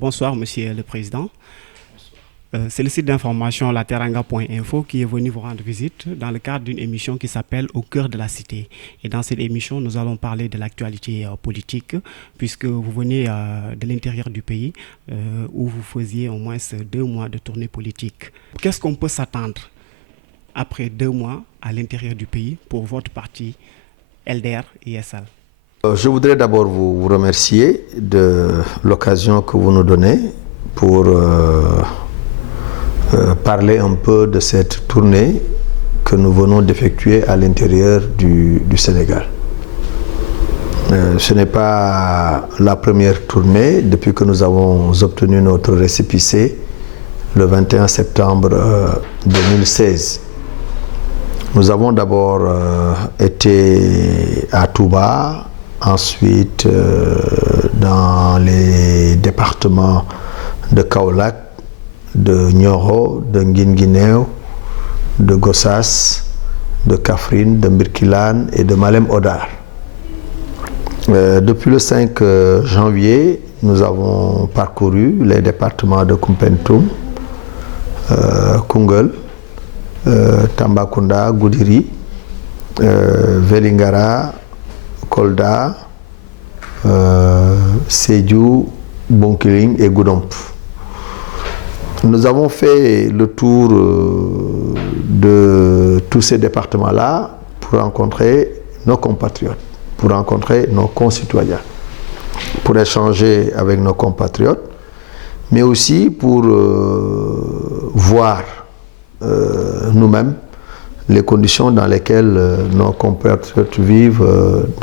Bonsoir, Monsieur le Président. C'est le site d'information lateranga.info qui est venu vous rendre visite dans le cadre d'une émission qui s'appelle Au cœur de la cité. Et dans cette émission, nous allons parler de l'actualité politique, puisque vous venez de l'intérieur du pays, où vous faisiez au moins 2 mois de tournée politique. Qu'est-ce qu'on peut s'attendre après 2 mois à l'intérieur du pays pour votre parti LDR-ISL? Je voudrais d'abord vous remercier de l'occasion que vous nous donnez pour parler un peu de cette tournée que nous venons d'effectuer à l'intérieur du Sénégal. Ce n'est pas la première tournée depuis que nous avons obtenu notre récépissé le 21 septembre 2016. Nous avons d'abord été à Touba, ensuite dans les départements de Kaolack, de Nioro, de Guinguinéo, de Gossas, de Kaffrine, de Birkilane et de Malem Hodar. Depuis le 5 janvier, nous avons parcouru les départements de Koumpentoum, Koungheul, Tambacounda, Goudiri, Vélingara, Kolda, Sédhiou, Bounkiling et Goudomp. Nous avons fait le tour de tous ces départements-là pour rencontrer nos compatriotes, pour rencontrer nos concitoyens, pour échanger avec nos compatriotes, mais aussi pour voir nous-mêmes les conditions dans lesquelles nos compatriotes vivent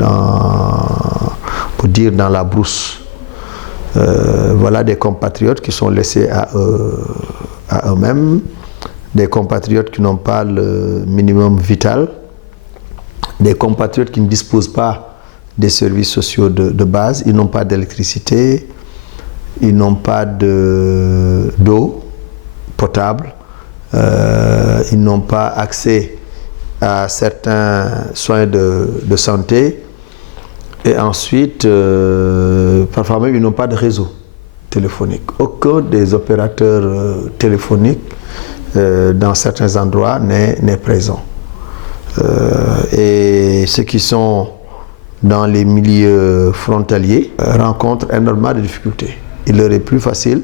dans la brousse. Voilà des compatriotes qui sont laissés à eux-mêmes, des compatriotes qui n'ont pas le minimum vital, des compatriotes qui ne disposent pas des services sociaux de base, ils n'ont pas d'électricité, ils n'ont pas d'eau potable, ils n'ont pas accès à certains soins de santé. Et ensuite, parfois même, ils n'ont pas de réseau téléphonique. Aucun des opérateurs téléphoniques dans certains endroits n'est présent. Et ceux qui sont dans les milieux frontaliers rencontrent énormément de difficultés. Il leur est plus facile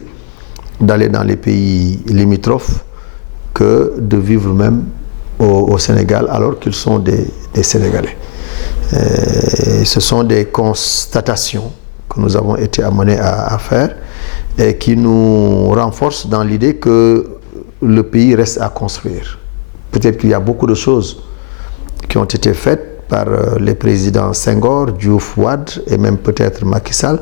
d'aller dans les pays limitrophes que de vivre même au Sénégal alors qu'ils sont des Sénégalais. Ce sont des constatations que nous avons été amenés à faire et qui nous renforcent dans l'idée que le pays reste à construire. Peut-être qu'il y a beaucoup de choses qui ont été faites par les présidents Senghor, Diouf, Wade et même peut-être Macky Sall,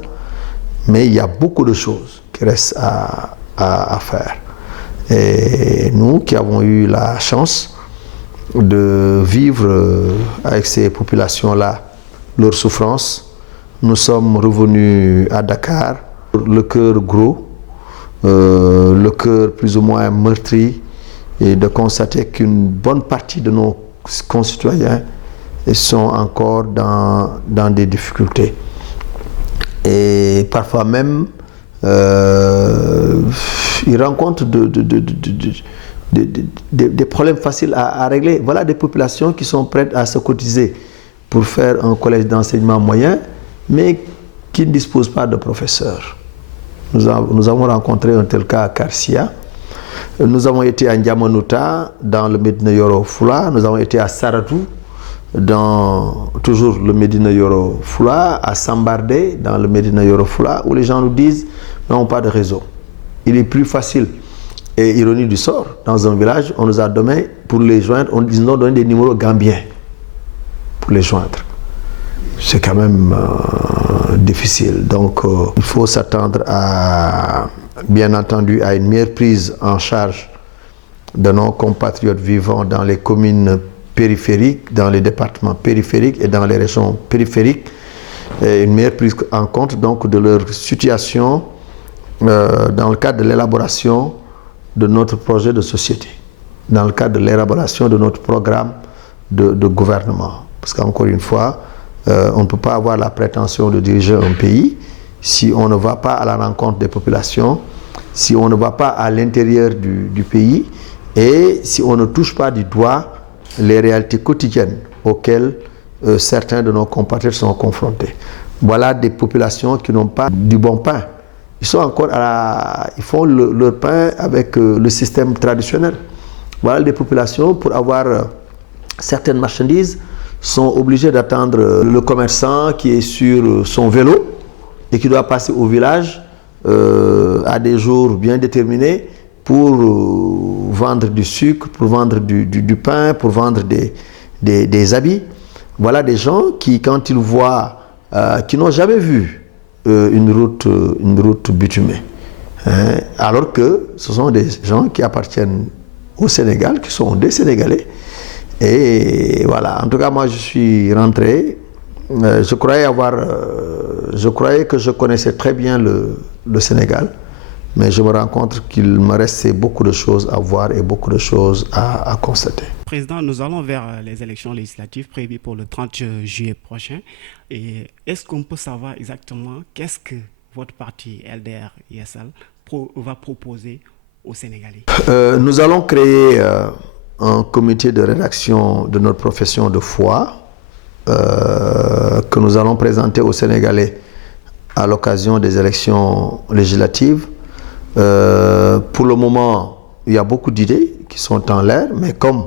mais il y a beaucoup de choses qui restent à faire. Et nous qui avons eu la chance de vivre avec ces populations-là leur souffrance, nous sommes revenus à Dakar, le cœur gros, le cœur plus ou moins meurtri, et de constater qu'une bonne partie de nos concitoyens sont encore dans des difficultés. Et parfois même, ils rencontrent des problèmes faciles à régler. Voilà des populations qui sont prêtes à se cotiser pour faire un collège d'enseignement moyen, mais qui ne disposent pas de professeurs. Nous avons rencontré un tel cas à Karsia. Nous avons été à N'Djamanouta, dans le Médina Yoro Fula. Nous avons été à Saratou, dans toujours le Médina Yoro Fula, à Sambardé, dans le Médina Yoro Fula, où les gens nous disent nous n'avons pas de réseau. Il est plus facile. Et ironie du sort, dans un village, on nous a donné, pour les joindre, ils nous ont donné des numéros gambiens pour les joindre. C'est quand même difficile. Donc, il faut s'attendre à, bien entendu, à une meilleure prise en charge de nos compatriotes vivant dans les communes périphériques, dans les départements périphériques et dans les régions périphériques, et une meilleure prise en compte donc de leur situation dans le cadre de l'élaboration de notre projet de société, dans le cadre de l'élaboration de notre programme de gouvernement. Parce qu'encore une fois, on ne peut pas avoir la prétention de diriger un pays si on ne va pas à la rencontre des populations, si on ne va pas à l'intérieur du pays et si on ne touche pas du doigt les réalités quotidiennes auxquelles certains de nos compatriotes sont confrontés. Voilà des populations qui n'ont pas du bon pain. Ils sont encore ils font leur pain avec le système traditionnel. Voilà des populations, pour avoir certaines marchandises, sont obligés d'attendre le commerçant qui est sur son vélo et qui doit passer au village à des jours bien déterminés pour vendre du sucre, pour vendre du pain, pour vendre des habits. Voilà des gens qui, quand ils voient, qui n'ont jamais vu une route bitumée, hein, alors que ce sont des gens qui appartiennent au Sénégal, qui sont des Sénégalais. Et voilà, en tout cas, moi je suis rentré. Je croyais que je connaissais très bien le Sénégal, mais je me rends compte qu'il me restait beaucoup de choses à voir et beaucoup de choses à constater. Président, nous allons vers les élections législatives prévues pour le 30 juillet prochain. Et est-ce qu'on peut savoir exactement qu'est-ce que votre parti LDR-ISL va proposer aux Sénégalais? Nous allons créer un comité de rédaction de notre profession de foi que nous allons présenter aux Sénégalais à l'occasion des élections législatives. Pour le moment, il y a beaucoup d'idées qui sont en l'air, mais comme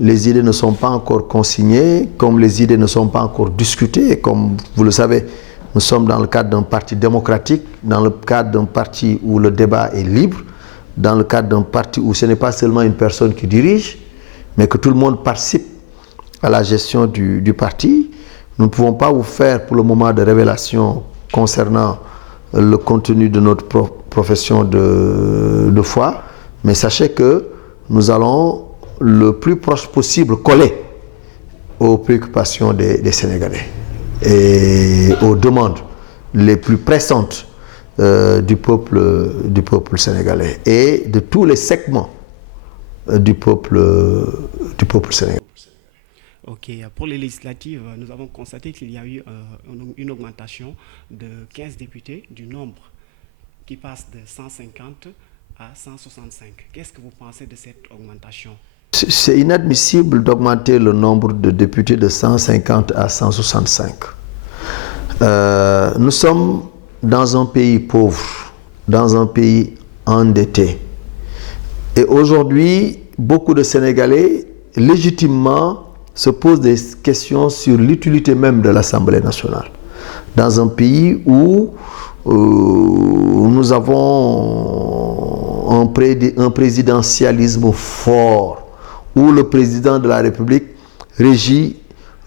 les idées ne sont pas encore consignées, comme les idées ne sont pas encore discutées, et comme vous le savez, nous sommes dans le cadre d'un parti démocratique, dans le cadre d'un parti où le débat est libre, dans le cadre d'un parti où ce n'est pas seulement une personne qui dirige, mais que tout le monde participe à la gestion du parti. Nous ne pouvons pas vous faire pour le moment de révélations concernant le contenu de notre profession de foi, mais sachez que nous allons le plus proche possible coller aux préoccupations des Sénégalais et aux demandes les plus pressantes du peuple sénégalais et de tous les segments du peuple sénégalais. Ok, pour les législatives, nous avons constaté qu'il y a eu une augmentation de 15 députés du nombre qui passe de 150 à 165. Qu'est-ce que vous pensez de cette augmentation? C'est inadmissible d'augmenter le nombre de députés de 150 à 165. Nous sommes dans un pays pauvre, dans un pays endetté. Et aujourd'hui, beaucoup de Sénégalais, légitimement, se posent des questions sur l'utilité même de l'Assemblée nationale. Dans un pays où nous avons un présidentialisme fort, où le président de la République régit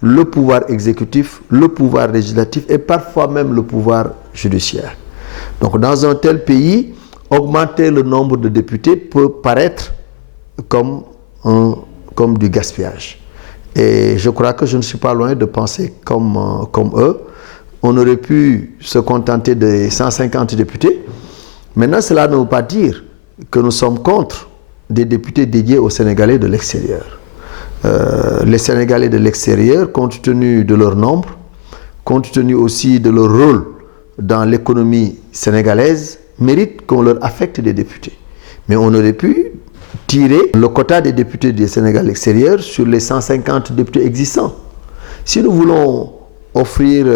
le pouvoir exécutif, le pouvoir législatif et parfois même le pouvoir judiciaire. Donc dans un tel pays, augmenter le nombre de députés peut paraître comme du gaspillage. Et je crois que je ne suis pas loin de penser comme eux. On aurait pu se contenter de 150 députés. Maintenant, cela ne veut pas dire que nous sommes contre des députés dédiés aux Sénégalais de l'extérieur. Les Sénégalais de l'extérieur, compte tenu de leur nombre, compte tenu aussi de leur rôle dans l'économie sénégalaise, méritent qu'on leur affecte des députés. Mais on aurait pu tirer le quota des députés du Sénégal extérieur sur les 150 députés existants. Si nous voulons offrir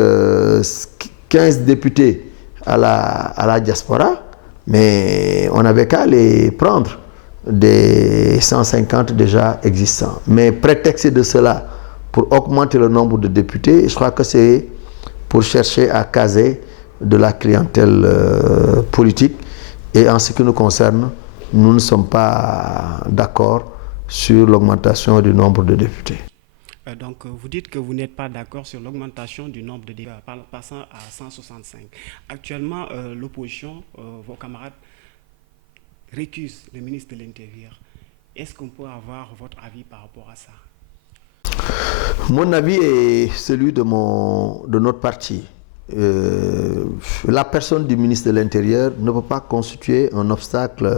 15 députés à la diaspora, mais on n'avait qu'à les prendre des 150 déjà existants. Mais prétexter de cela pour augmenter le nombre de députés, je crois que c'est pour chercher à caser de la clientèle politique. Et en ce qui nous concerne, nous ne sommes pas d'accord sur l'augmentation du nombre de députés. Donc, vous dites que vous n'êtes pas d'accord sur l'augmentation du nombre de députés passant à 165. Actuellement, l'opposition, vos camarades, récusent le ministre de l'Intérieur. Est-ce qu'on peut avoir votre avis par rapport à ça? Mon avis est celui de notre parti. La personne du ministre de l'Intérieur ne peut pas constituer un obstacle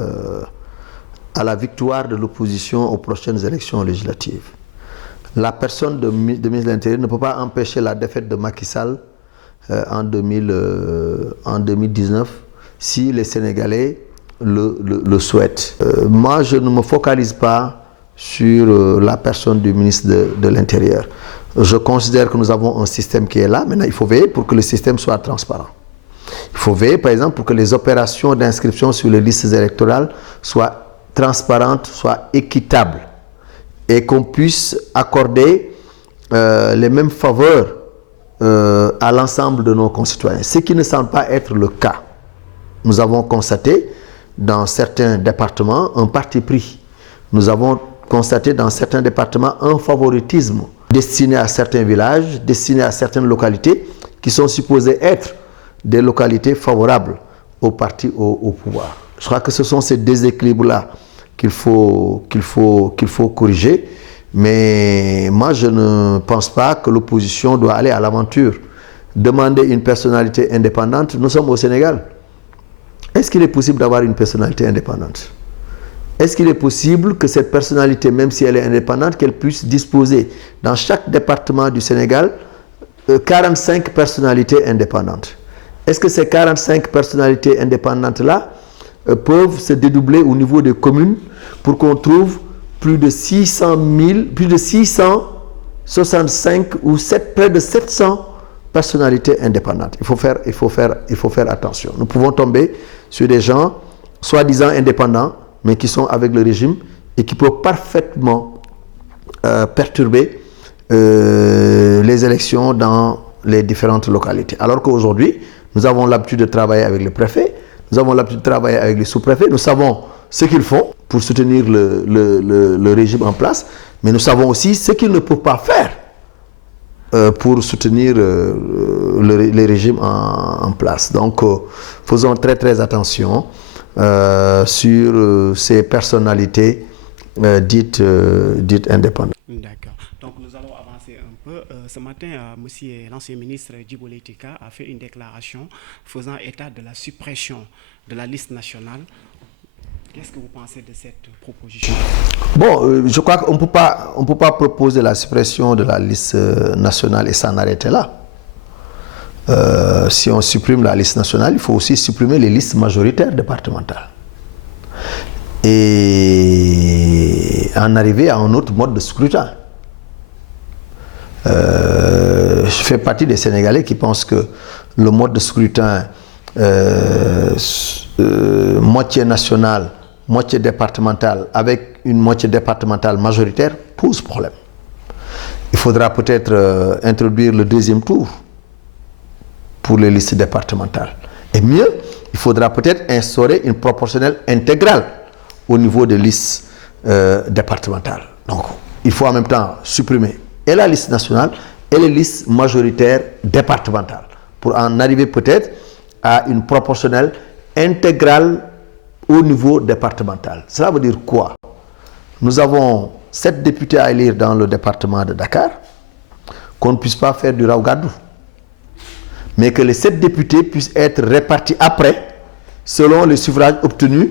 à la victoire de l'opposition aux prochaines élections législatives. La personne de ministre de l'Intérieur ne peut pas empêcher la défaite de Macky Sall en 2019 si les Sénégalais le souhaitent. Moi, je ne me focalise pas sur la personne du ministre de l'Intérieur. Je considère que nous avons un système qui est là. Maintenant, il faut veiller pour que le système soit transparent. Il faut veiller, par exemple, pour que les opérations d'inscription sur les listes électorales soient transparentes, soient équitables et qu'on puisse accorder les mêmes faveurs à l'ensemble de nos concitoyens, ce qui ne semble pas être le cas. Nous avons constaté dans certains départements un parti pris. Nous avons constaté dans certains départements un favoritisme destiné à certains villages, destiné à certaines localités qui sont supposées être des localités favorables au parti au pouvoir. Je crois que ce sont ces déséquilibres-là qu'il faut corriger. Mais moi, je ne pense pas que l'opposition doit aller à l'aventure. Demander une personnalité indépendante, nous sommes au Sénégal. Est-ce qu'il est possible d'avoir une personnalité indépendante? Est-ce qu'il est possible que cette personnalité, même si elle est indépendante, qu'elle puisse disposer dans chaque département du Sénégal 45 personnalités indépendantes? Est-ce que ces 45 personnalités indépendantes-là peuvent se dédoubler au niveau des communes pour qu'on trouve plus de 665 ou près de 700 personnalités indépendantes. Il faut faire attention. Nous pouvons tomber sur des gens soi-disant indépendants, mais qui sont avec le régime et qui peuvent parfaitement perturber les élections dans les différentes localités. Alors qu'aujourd'hui, nous avons l'habitude de travailler avec les préfets, nous avons l'habitude de travailler avec les sous-préfets, nous savons ce qu'ils font pour soutenir le régime en place, mais nous savons aussi ce qu'ils ne peuvent pas faire pour soutenir les régimes en place. Donc, faisons très très attention sur ces personnalités dites indépendantes. D'accord. Donc, nous allons avancer un peu. Ce matin, l'ancien ministre Djibo Leyti Ka a fait une déclaration faisant état de la suppression de la liste nationale. Qu'est-ce que vous pensez de cette proposition? Bon, je crois qu'on ne peut pas proposer la suppression de la liste nationale et s'en arrêter là. Si on supprime la liste nationale, il faut aussi supprimer les listes majoritaires départementales. Et en arriver à un autre mode de scrutin. Je fais partie des Sénégalais qui pensent que le mode de scrutin moitié national, moitié départementale, avec une moitié départementale majoritaire, pose problème. Il faudra peut-être introduire le deuxième tour pour les listes départementales. Et mieux, il faudra peut-être instaurer une proportionnelle intégrale au niveau des listes départementales. Donc, il faut en même temps supprimer et la liste nationale et les listes majoritaires départementales pour en arriver peut-être à une proportionnelle intégrale au niveau départemental. Cela veut dire quoi? Nous avons 7 députés à élire dans le département de Dakar, qu'on ne puisse pas faire du raougadou, mais que les 7 députés puissent être répartis après, selon les suffrages obtenus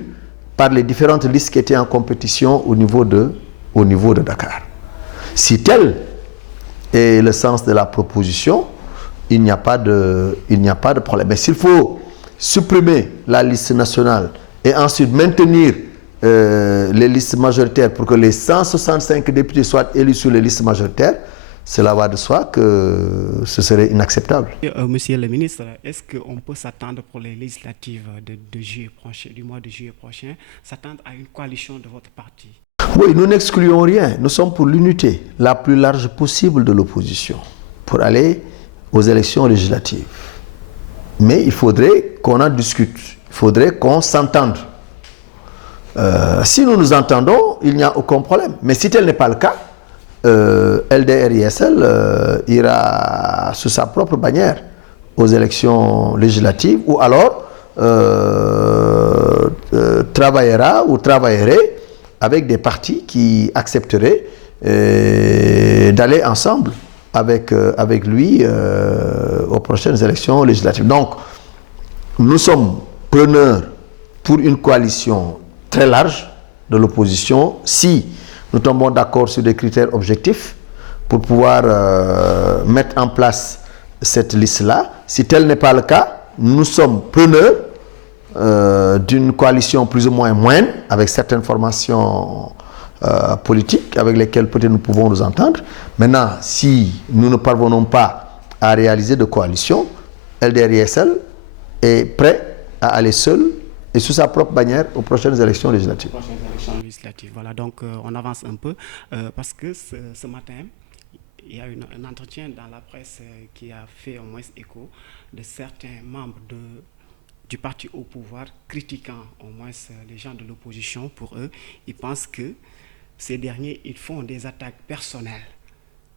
par les différentes listes qui étaient en compétition au niveau de Dakar. Si tel est le sens de la proposition, il n'y a pas de problème. Mais s'il faut supprimer la liste nationale et ensuite maintenir les listes majoritaires pour que les 165 députés soient élus sur les listes majoritaires, cela va de soi que ce serait inacceptable. Monsieur le ministre, est-ce qu'on peut s'attendre pour les législatives du mois de juillet prochain, s'attendre à une coalition de votre parti? Oui, nous n'excluons rien. Nous sommes pour l'unité la plus large possible de l'opposition pour aller aux élections législatives. Mais il faudrait qu'on en discute, il faudrait qu'on s'entende. Si nous nous entendons, il n'y a aucun problème. Mais si tel n'est pas le cas, LDR-ISL ira sous sa propre bannière aux élections législatives ou alors travaillera ou travaillerait avec des partis qui accepteraient d'aller ensemble avec lui aux prochaines élections législatives. Donc, nous sommes preneurs pour une coalition très large de l'opposition si nous tombons d'accord sur des critères objectifs pour pouvoir mettre en place cette liste-là. Si tel n'est pas le cas, nous sommes preneurs d'une coalition plus ou moins moyenne, avec certaines formations politiques avec lesquelles peut-être nous pouvons nous entendre. Maintenant, si nous ne parvenons pas à réaliser de coalition, LDR-ISL est prêt à aller seul et sous sa propre bannière aux prochaines élections législatives. Voilà, donc on avance un peu parce que ce matin, il y a un entretien dans la presse qui a fait au moins écho de certains membres du parti au pouvoir critiquant au moins les gens de l'opposition. Pour eux, ils pensent que ces derniers, ils font des attaques personnelles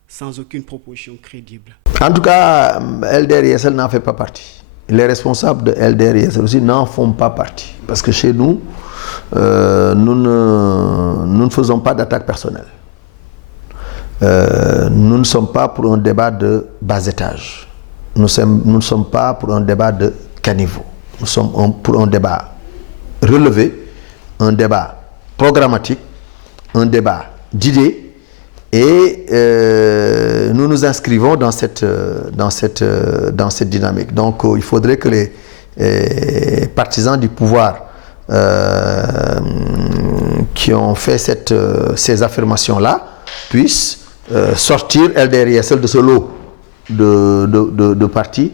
sans aucune proposition crédible. En tout cas, LDR-ISL n'en fait pas partie. Les responsables de LDR-ISL aussi n'en font pas partie. Parce que chez nous, nous ne faisons pas d'attaque personnelle. Nous ne sommes pas pour un débat de bas étage. Nous ne sommes pas pour un débat de caniveau. Nous sommes pour un débat relevé, un débat programmatique, un débat d'idées. Et nous nous inscrivons dans cette dynamique. Donc il faudrait que les partisans du pouvoir qui ont fait ces affirmations-là puissent sortir LDR-ISL de ce lot de partis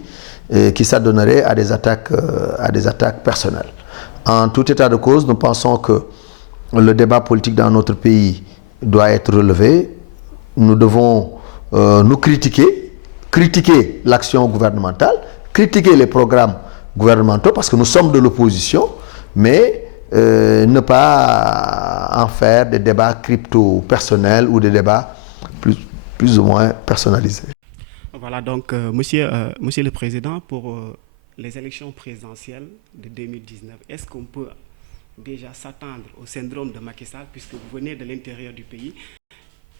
qui s'adonneraient à des attaques personnelles. En tout état de cause, nous pensons que le débat politique dans notre pays doit être relevé. Nous devons nous critiquer l'action gouvernementale, critiquer les programmes gouvernementaux parce que nous sommes de l'opposition, mais ne pas en faire des débats crypto-personnels ou des débats plus ou moins personnalisés. Voilà, donc monsieur le Président, pour les élections présidentielles de 2019, est-ce qu'on peut déjà s'attendre au syndrome de Macky Sall, puisque vous venez de l'intérieur du pays,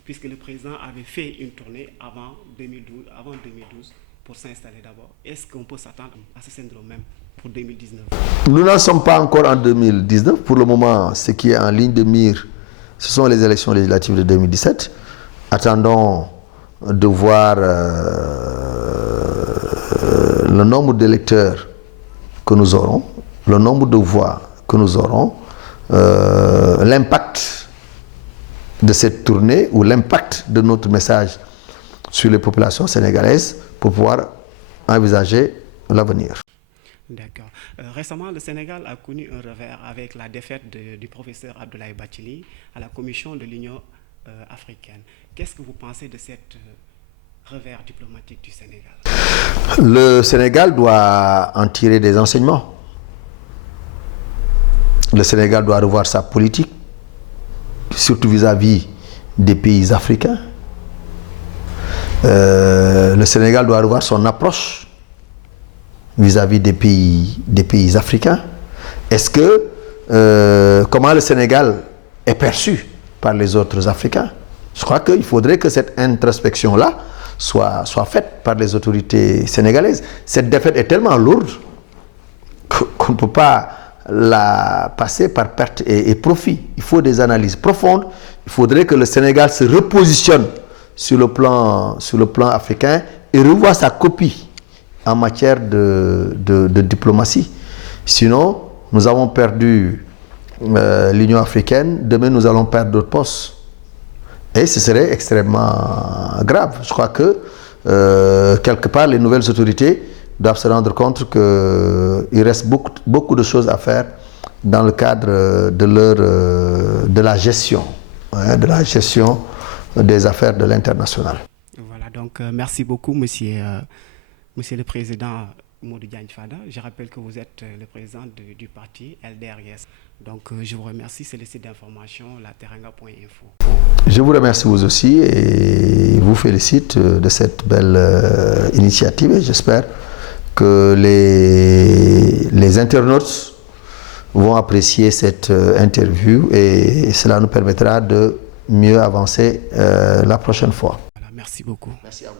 puisque le président avait fait une tournée avant 2012 pour s'installer d'abord. Est-ce qu'on peut s'attendre à ce syndrome même pour 2019? Nous n'en sommes pas encore en 2019. Pour le moment, ce qui est en ligne de mire, ce sont les élections législatives de 2017. Attendons de voir le nombre d'électeurs que nous aurons, le nombre de voix que nous aurons, l'impact de cette tournée ou l'impact de notre message sur les populations sénégalaises pour pouvoir envisager l'avenir. D'accord. Récemment, le Sénégal a connu un revers avec la défaite du professeur Abdoulaye Bathily à la Commission de l'Union africaine. Qu'est-ce que vous pensez de cette revers diplomatique du Sénégal? Le Sénégal doit en tirer des enseignements. Le Sénégal doit revoir sa politique, surtout vis-à-vis des pays africains. Le Sénégal doit revoir son approche vis-à-vis des pays africains. Est-ce que, comment le Sénégal est perçu par les autres Africains? Je crois qu'il faudrait que cette introspection-là soit faite par les autorités sénégalaises. Cette défaite est tellement lourde qu'on ne peut pas la passer par perte et profit. Il faut des analyses profondes. Il faudrait que le Sénégal se repositionne sur le plan africain et revoie sa copie en matière de diplomatie. Sinon, nous avons perdu l'Union africaine. Demain, nous allons perdre d'autres postes. Et ce serait extrêmement grave. Je crois que, quelque part, les nouvelles autorités doivent se rendre compte qu'il reste beaucoup de choses à faire dans le cadre de la gestion des affaires de l'international. Voilà, donc merci beaucoup, monsieur le Président Modou Diagne Fada. Je rappelle que vous êtes le président du parti LDR-ISL. Donc je vous remercie, c'est le site d'information lateranga.info. Je vous remercie vous aussi et vous félicite de cette belle initiative et j'espère que les internautes vont apprécier cette interview et cela nous permettra de mieux avancer la prochaine fois. Voilà, merci beaucoup. Merci à vous.